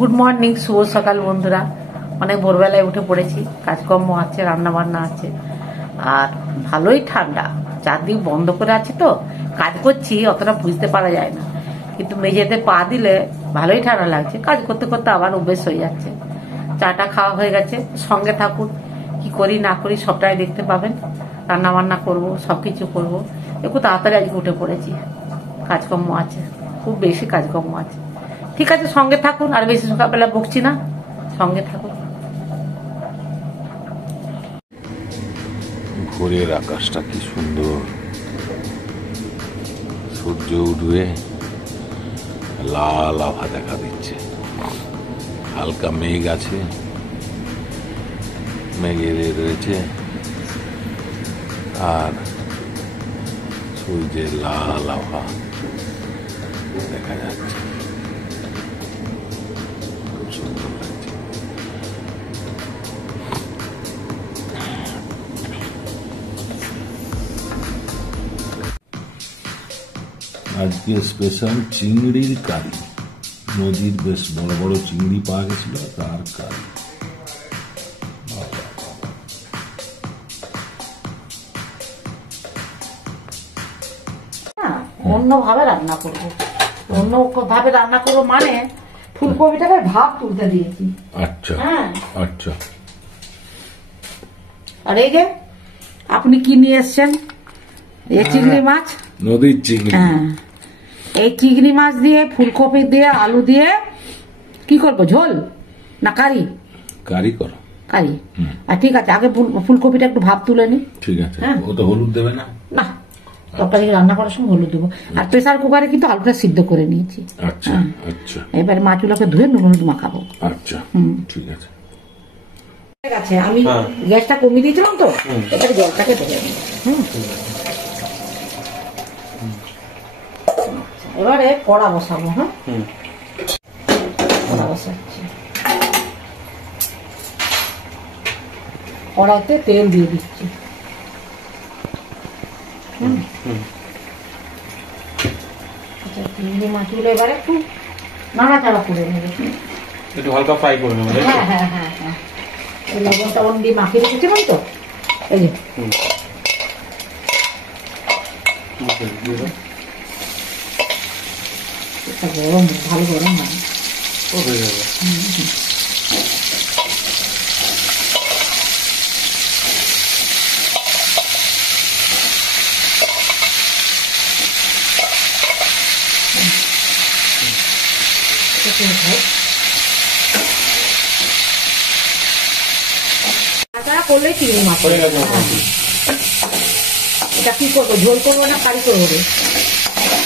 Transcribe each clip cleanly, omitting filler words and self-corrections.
Good morning, শুভ সকাল বন্ধুরা। অনেক ভোরবেলায় উঠে পড়েছি, কাজকর্ম আছে, রান্না বান্না আছে, আর ভালোই ঠান্ডা। চারদিক বন্ধ করে আছে তো, কাজ করছি অতটা বুঝতে পারা যায় না, কিন্তু মেঝেতে পা দিলে ভালোই ঠান্ডা লাগছে। কাজ করতে করতে আবার অভ্যেস হয়ে যাচ্ছে। চাটা খাওয়া হয়ে গেছে, সঙ্গে থাকুন, কি করি না করি সবটাই দেখতে পাবেন। রান্না বান্না করবো, সবকিছু করবো। একটু তাড়াতাড়ি আজকে উঠে পড়েছি, কাজকর্ম আছে, খুব বেশি কাজকর্ম আছে। ঠিক আছে, সঙ্গে থাকুন, আর বেশি সকালবেলা বকছি না, সঙ্গে থাকুন। ভোরের আকাশটা কি সুন্দর, সূর্য উঠবে, লাল আভা দেখা দিচ্ছে, হালকা মেঘ আছে, মেঘের রয়েছে, আর সূর্যের লাল আভা দেখা যাচ্ছে, খুব সুন্দর লাগছে। আজকে স্পেশাল চিংড়ির কারি, নদীর বেশ বড় বড় চিংড়ি পাওয়া গেছিল, তার কারি। অন্যভাবে রান্না করবো, অন্যভাবে রান্না করবো মানে ফুলকপিটাকে ভাপ তুলতে দিয়েছি। আচ্ছা আচ্ছা। আর এই যে আপনি কি নিয়ে এসছেন? এই চিংড়ি মাছ, নদীর চিংড়ি। হ্যাঁ, এই চিংড়ি মাছ দিয়ে ফুলকপি দিয়ে আলু দিয়ে কি করবো, ঝোল না কারি? কারি করো। কারি। আর ঠিক আছে, আগে ফুলকপিটা একটু ভাপ তুলে নি। ঠিক আছে। ও তো হলুদ দেবে না? না, তরকারি রান্না করার সময় হলুদ দেবো। আর প্রেসার কুকারে কিন্তু আলুটা সিদ্ধ করে নিয়েছি। আচ্ছা আচ্ছা। এবারে মাছগুলোকে ধুয়ে নুন হলুদ মাখাবো। আচ্ছা, ঠিক আছে। ঠিক আছে, আমি গ্যাসটা কমিয়ে দিয়েছিলাম তো, এবারে জলটাকে ধরে নিই। এবারে কড়া বসাবো। হ্যাঁ, কড়া বসাচ্ছি। কড়াইতে তেল দিয়ে দিচ্ছি। আচ্ছা, চিংড়ি মাছগুলো এবারে একটু নাড়াচাড়া করে নেবে, একটু হালকা ফ্রাই করে নেবে। হ্যাঁ হ্যাঁ হ্যাঁ হ্যাঁ। এই লবণ টবণ দিয়ে মাখিয়ে রেখেছিলাম তো, এই যে গরম, ভালো গরম হয়। হয়ে যাবে। করলেই চিংড়ি মাছ। এটা কি করবো, ঝোল করবো না কারি করবো রে?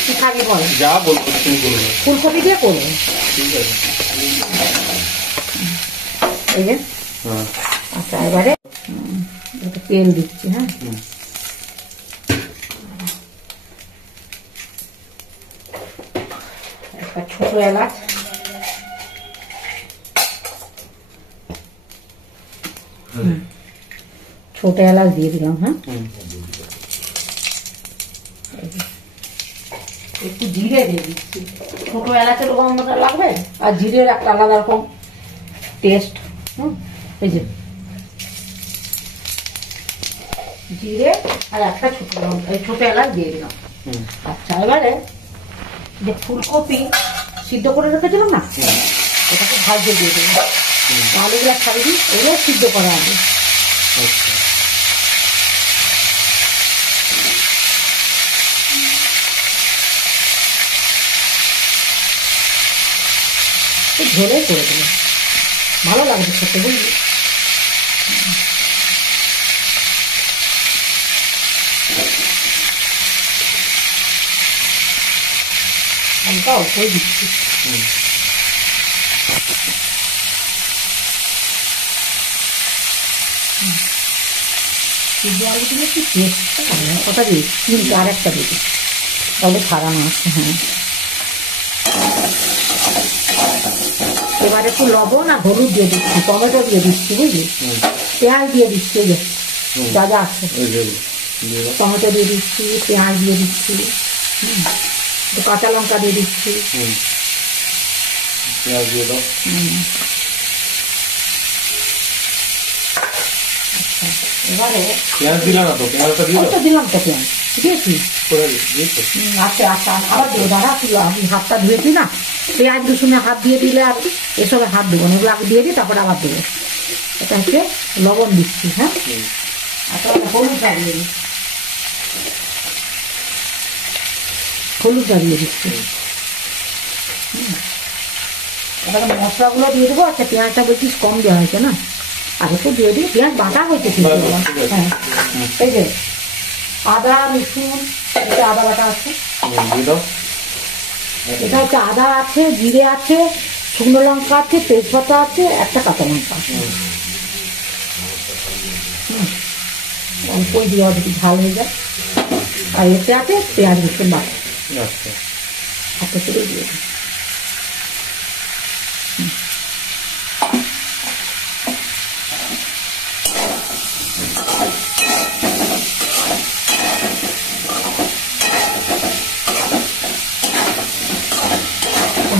কি খাবি বল? যা বলবো ফুলকপি দিয়ে করবো। এই যে, আচ্ছা, এবারে একটু তেল দিচ্ছি। হ্যাঁ, একটা ছোট এলাচ, ছোট এলাচ দিয়ে দিলাম। হ্যাঁ, একটু জিরে দিয়ে দিচ্ছি। ছোট এলাচের গন্ধটা লাগবে, আর জিরের একটা আলাদা রকম টেস্ট। এই যে জিরে আর একটা ছোট ছোট এলাচ দিয়ে দিলাম। আচ্ছা, এবারে যে ফুলকপি সিদ্ধ করে রেখেছিলাম না, এটাকে ভাজতে দিয়ে দেবো। আলুগুলা খাবি, এগুলো সিদ্ধ করা আলু। ঝোলে করে দেবো, ভালো লাগবে খেতে, বুঝলি? হালকা অল্পই দিচ্ছি। সিদ্ধ আলু দিলে একটু টেস্টটা কথা দিই, কিন্তু আর একটা দিবি, তাহলে ছাড়ানো আছে। হ্যাঁ, এবার একটু লবণ আর হলুদ দিয়ে দিচ্ছি, টমেটো দিয়ে দিচ্ছি, বুঝলি? পেঁয়াজ দিয়ে দিচ্ছি, এই যে যা যা আছে, টমেটো দিয়ে দিচ্ছি, পেঁয়াজ দিয়ে দিচ্ছি, একটু কাঁচা লঙ্কা দিয়ে দিচ্ছি। পেঁয়াজ দিয়ে দাও। এবারে পেঁয়াজ দিলে না তো, পেঁয়াজটা দিয়ে ওই তো দাও। দিলাম তো পেঁয়াজ দিয়েছি। কোথায় দিয়েছো? আচ্ছা আচ্ছা আবার দেবো দাঁড়া, তুই আমি হাতটা ধুয়েছি না, পেঁয়াজ রসুনে হাত দিয়ে দিলে আর এসবে হাত দেবো না, এগুলো আগে দিয়ে দিই তারপরে আবার দেবো। এটা হচ্ছে লবণ দিচ্ছি, হ্যাঁ। আর তাহলে হলুদটা দিয়ে দিই, হলুদটা দিয়ে দিচ্ছি। এবার মশলাগুলো দিয়ে দেবো। আচ্ছা পেঁয়াজটা বলছিস কম দেওয়া হয়েছে না, আর একটু দিয়ে দিই, পেঁয়াজ বাটা হয়েছে কিন্তু। হ্যাঁ এই যে আদা রসুন, এটা আদা বাটা আছে, দিয়ে দাও। এটা হচ্ছে আদা আছে, জিরে আছে, শুকনো লঙ্কা আছে, তেজপাতা আছে, একটা কাঁচা লঙ্কা আছে। অল্পই দিয়ে যদি ঝাল হয়ে যায়। আর এতে আছে পেঁয়াজ রসুন বাটা, আচ্ছা, একটা করে দিয়ে দিই।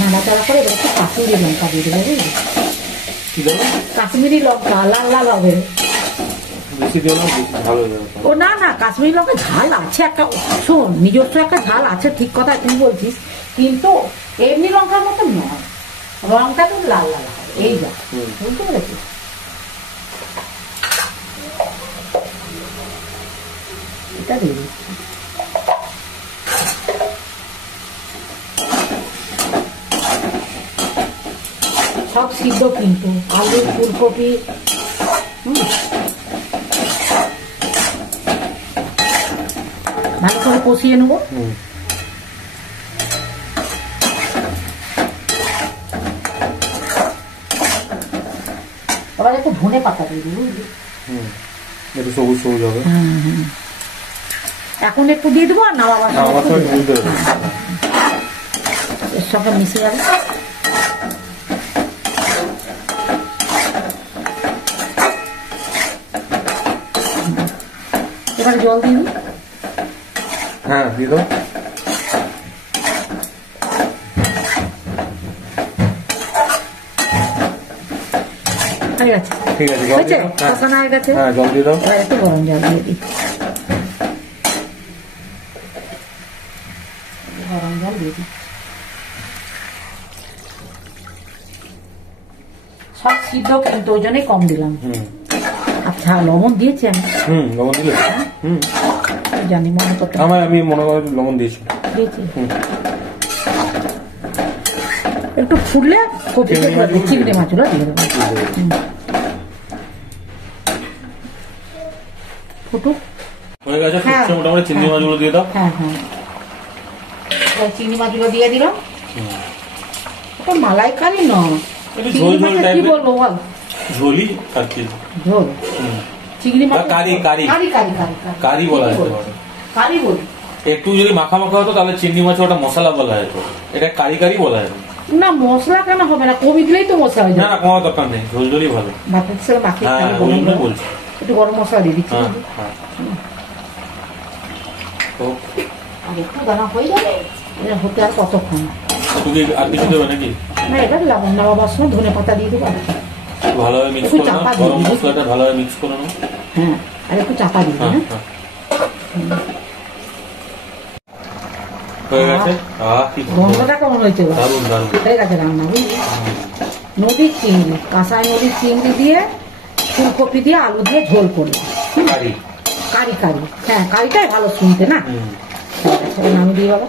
নাড়াচাড়া করে এবার একটু কাশ্মীরি লঙ্কা দিয়ে দেবো, বুঝলি? কি দেবো? কাশ্মীরি লঙ্কা লাল লাল হবে। বেশি দিও না, বেশি ঝাল হয়ে যাবে। ও না না, কাশ্মীরি লঙ্কা ঝাল আছে একটা, শোন নিজস্ব একটা ঝাল আছে, ঠিক কথা তুই বলছিস, কিন্তু এমনি লঙ্কার মতন নয়, রংটা তো লাল লাল হবে, এই যা বুঝতে পেরেছিস। এটা দিয়ে দিচ্ছি। সব সিদ্ধ কিন্তু, আলু ফুলকপি, ভালো করে কষিয়ে নেবো। এবার একটু ধনে পাতা দিয়ে দিবি, বুঝলি? একটু সবুজ সবুজ হবে। এখন একটু দিয়ে দেবো, আর নামাবার সময় আমার একটু তো দিয়ে বুঝতে দেবো। হবে। এর সঙ্গে মিশে যাবে। এবার জল দিয়ে দিই। হ্যাঁ দিয়ে দাও। হয়ে গেছে, ঠিক আছে, জল হয়েছে দিয়ে দাও। হ্যাঁ। কষানো হয়ে গেছে। হ্যাঁ, জল দিয়ে দাও। এবার একটু গরম জল দিয়ে দিই, গরম জল দিয়ে দিই। সব সিদ্ধ কিন্তু ওই জন্যই কম দিলাম। আচ্ছা লবণ দিয়েছি আমি, লবণ দিলে? জানি মনে করতে আমি মনে করি লবণ দিয়েছি। দিয়েছি। একটু ফুটলে চিংড়ি মাছগুলো দিয়ে দেবো। ফুটুক। হয়ে গেছে, হ্যাঁ। ফুটছে মোটামুটি। চিংড়ি মাছগুলো দিয়ে দাও। হ্যাঁ হ্যাঁ, এবার চিংড়ি মাছগুলো দিয়ে দিলাম। ওটা মালাইকারি নয়, একটু চিংড়ি ঝোল ঝোল মাছের কি টাইপের। বলবো বল, ঝোলই আর কি। ঝোল চিংড়ি মাছ, কারি, কারি। কারি কারি কারি কারি বলা যেতে পারে। কারি বলি একটু যদি মাখা মাখা হতো তাহলে চিংড়ি মাছ ওটা মশলা বলা যেত, এটা কারি কারি বলা যেত। না, মশলা কেন হবে না, কমি দিলেই তো মশলা হয়ে না যাবে। না, কোনো দরকার নেই, ঝোল ঝোলই ভালো। ভাতের সাথে মাখিয়ে হ্যাঁ, খালি ওই গরম জন্যই গরম বলছি। একটু গরম মশলা দিয়ে দিচ্ছি। হ্যাঁ হ্যাঁ। তো আর একটু দানা হয়ে যাবে, এটা হতে আর কতক্ষণ। তুমি আর কিছু দেবে নাকি? না, এটা লবণ নামাবার সময় ধনে পাতা দিয়ে দেবো। একটু ভালোভাবে মিক্স একটু করে নাও, চাপা দিয়ে গরম দিবি। মশলাটা ভালোভাবে মিক্স করে নাও। হ্যাঁ, আর একটু চাপা দিবি। হ্যাঁ হ্যাঁ, হ্যাঁ। হয়ে গেছে। কি গন্ধটা কেমন হয়েছে বল? দারুণ দারুণ। হয়ে গেছে রান্না, বুঝলি? নদীর চিংড়ি, কাঁসাই নদীর চিংড়ি দিয়ে ফুলকপি দিয়ে আলু দিয়ে ঝোল করলাম। কারি। কারি কারি, হ্যাঁ কারিটাই ভালো শুনতে না। ঠিক আছে, এবার নামিয়ে দিয়ে বাবা।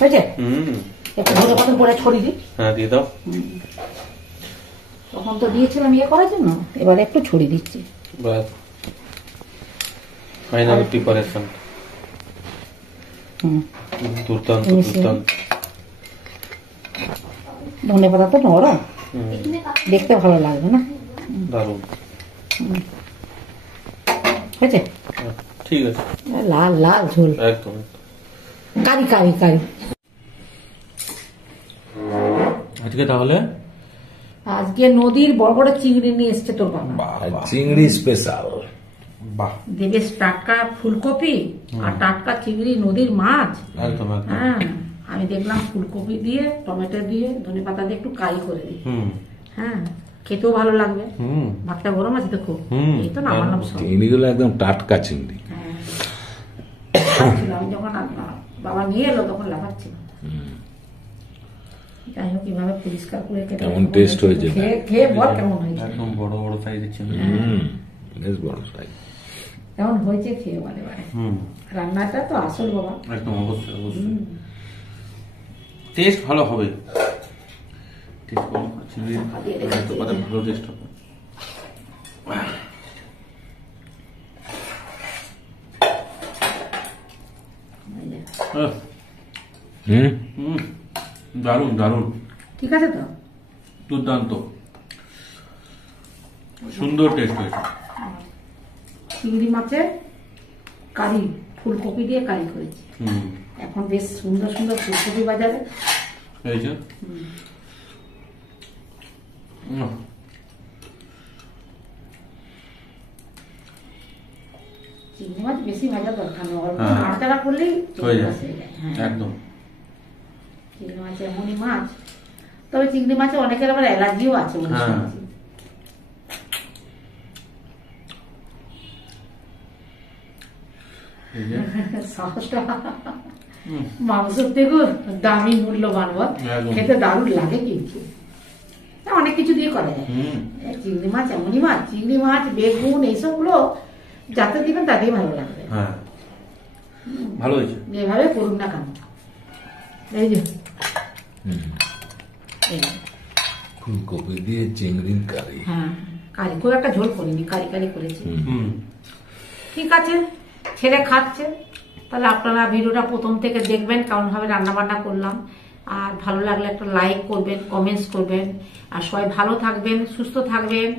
হয়েছে, একটু ধনে পাতা পরে ছড়িয়ে দিই। হ্যাঁ দিয়ে দাও। তখন তো দিয়েছিলাম ইয়ে করার জন্য, এবার একটু ছড়িয়ে দিচ্ছি। বাস, ফাইনাল প্রিপারেশন। দুর্দান্ত দুর্দান্ত। ধনে পাতা তো নরম, দেখতে ভালো লাগবে না? দারুণ। হয়েছে, ঠিক আছে, লাল লাল ঝোল, একদম। কারি কারি কারি। আজকে তাহলে আজকে নদীর বড় বড় চিংড়ি নিয়ে এসছে তোর বাবা। আর চিংড়ি স্পেশাল। বাহ, দেবে টাটকা ফুলকপি আর টাটকা চিংড়ি, নদীর মাছ। একদম একদম। হ্যাঁ, আমি দেখলাম ফুলকপি দিয়ে, টমেটো দিয়ে, ধনে পাতা দিয়ে একটু কারি করে দিই। হ্যাঁ, খেতেও ভালো লাগবে। ভাতটা গরম আছে তো খুব। এই তো নামালাম সব। চিংড়িগুলো একদম টাটকা চিংড়ি। হ্যাঁ, আমি যখন বাবা নিয়ে এলো তখন লাফাচ্ছিল। যাই হোক, কিভাবে পরিষ্কার করে কেটে কেমন টেস্ট হয়েছে? খেয়ে বল কেমন হয়েছে। একদম বড় বড় সাইজের চিংড়ি। বেশ বড় সাইজ। কেমন হয়েছে খেয়ে বলে বারে। রান্নাটা তো আসল বাবা। একদম, অবশ্যই অবশ্যই। টেস্ট ভালো হবে, টেস্ট ভালো হবে। চিংড়ির ভালো টেস্ট হবে। দারুন দারুন, ঠিক আছে তো? দুর্দান্ত, সুন্দর টেস্ট হয়েছে। চিংড়ি মাছের কারি, ফুলকপি দিয়ে কারি করেছি। এখন বেশ সুন্দর সুন্দর ফুলকপি বাজারে হয়েছে। চিংড়ি মাছ বেশি ভাজা দরকার নেই, অল্প নাড়াচাড়া করলেই হয়ে যায়। হ্যাঁ, একদম। চিংড়ি মাছ এমনই মাছ, তবে চিংড়ি মাছে অনেকের আবার অ্যালার্জিও আছে বলে শুনেছি। সাহসটা মাংসের থেকেও দামি, মূল্যবান বল। খেতে দারুণ লাগে কিন্তু, অনেক কিছু দিয়ে করা যায়। চিংড়ি মাছ এমনই মাছ, চিংড়ি মাছ, বেগুন, এইসব গুলো যাতে দিবেন তাতেই ভালো লাগবে। হ্যাঁ, ভালো হয়েছে। এভাবে করুন না কেন। এই যে ফুলকপি দিয়ে চিংড়ির কারি। হ্যাঁ, কারি খুব একটা ঝোল করিনি, কারি কারি করেছি। ঠিক আছে, ছেলে খাচ্ছে। তাহলে আপনারা ভিডিওটা প্রথম থেকে দেখবেন কেমন ভাবে রান্না বান্না করলাম। আর ভালো লাগলে একটা লাইক করবেন, কমেন্টস করবেন। আর সবাই ভালো থাকবেন, সুস্থ থাকবেন।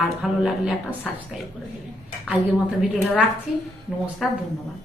আর ভালো লাগলে একটা সাবস্ক্রাইব করে দেবেন। আজকের মতো ভিডিওটা রাখছি। নমস্কার, ধন্যবাদ।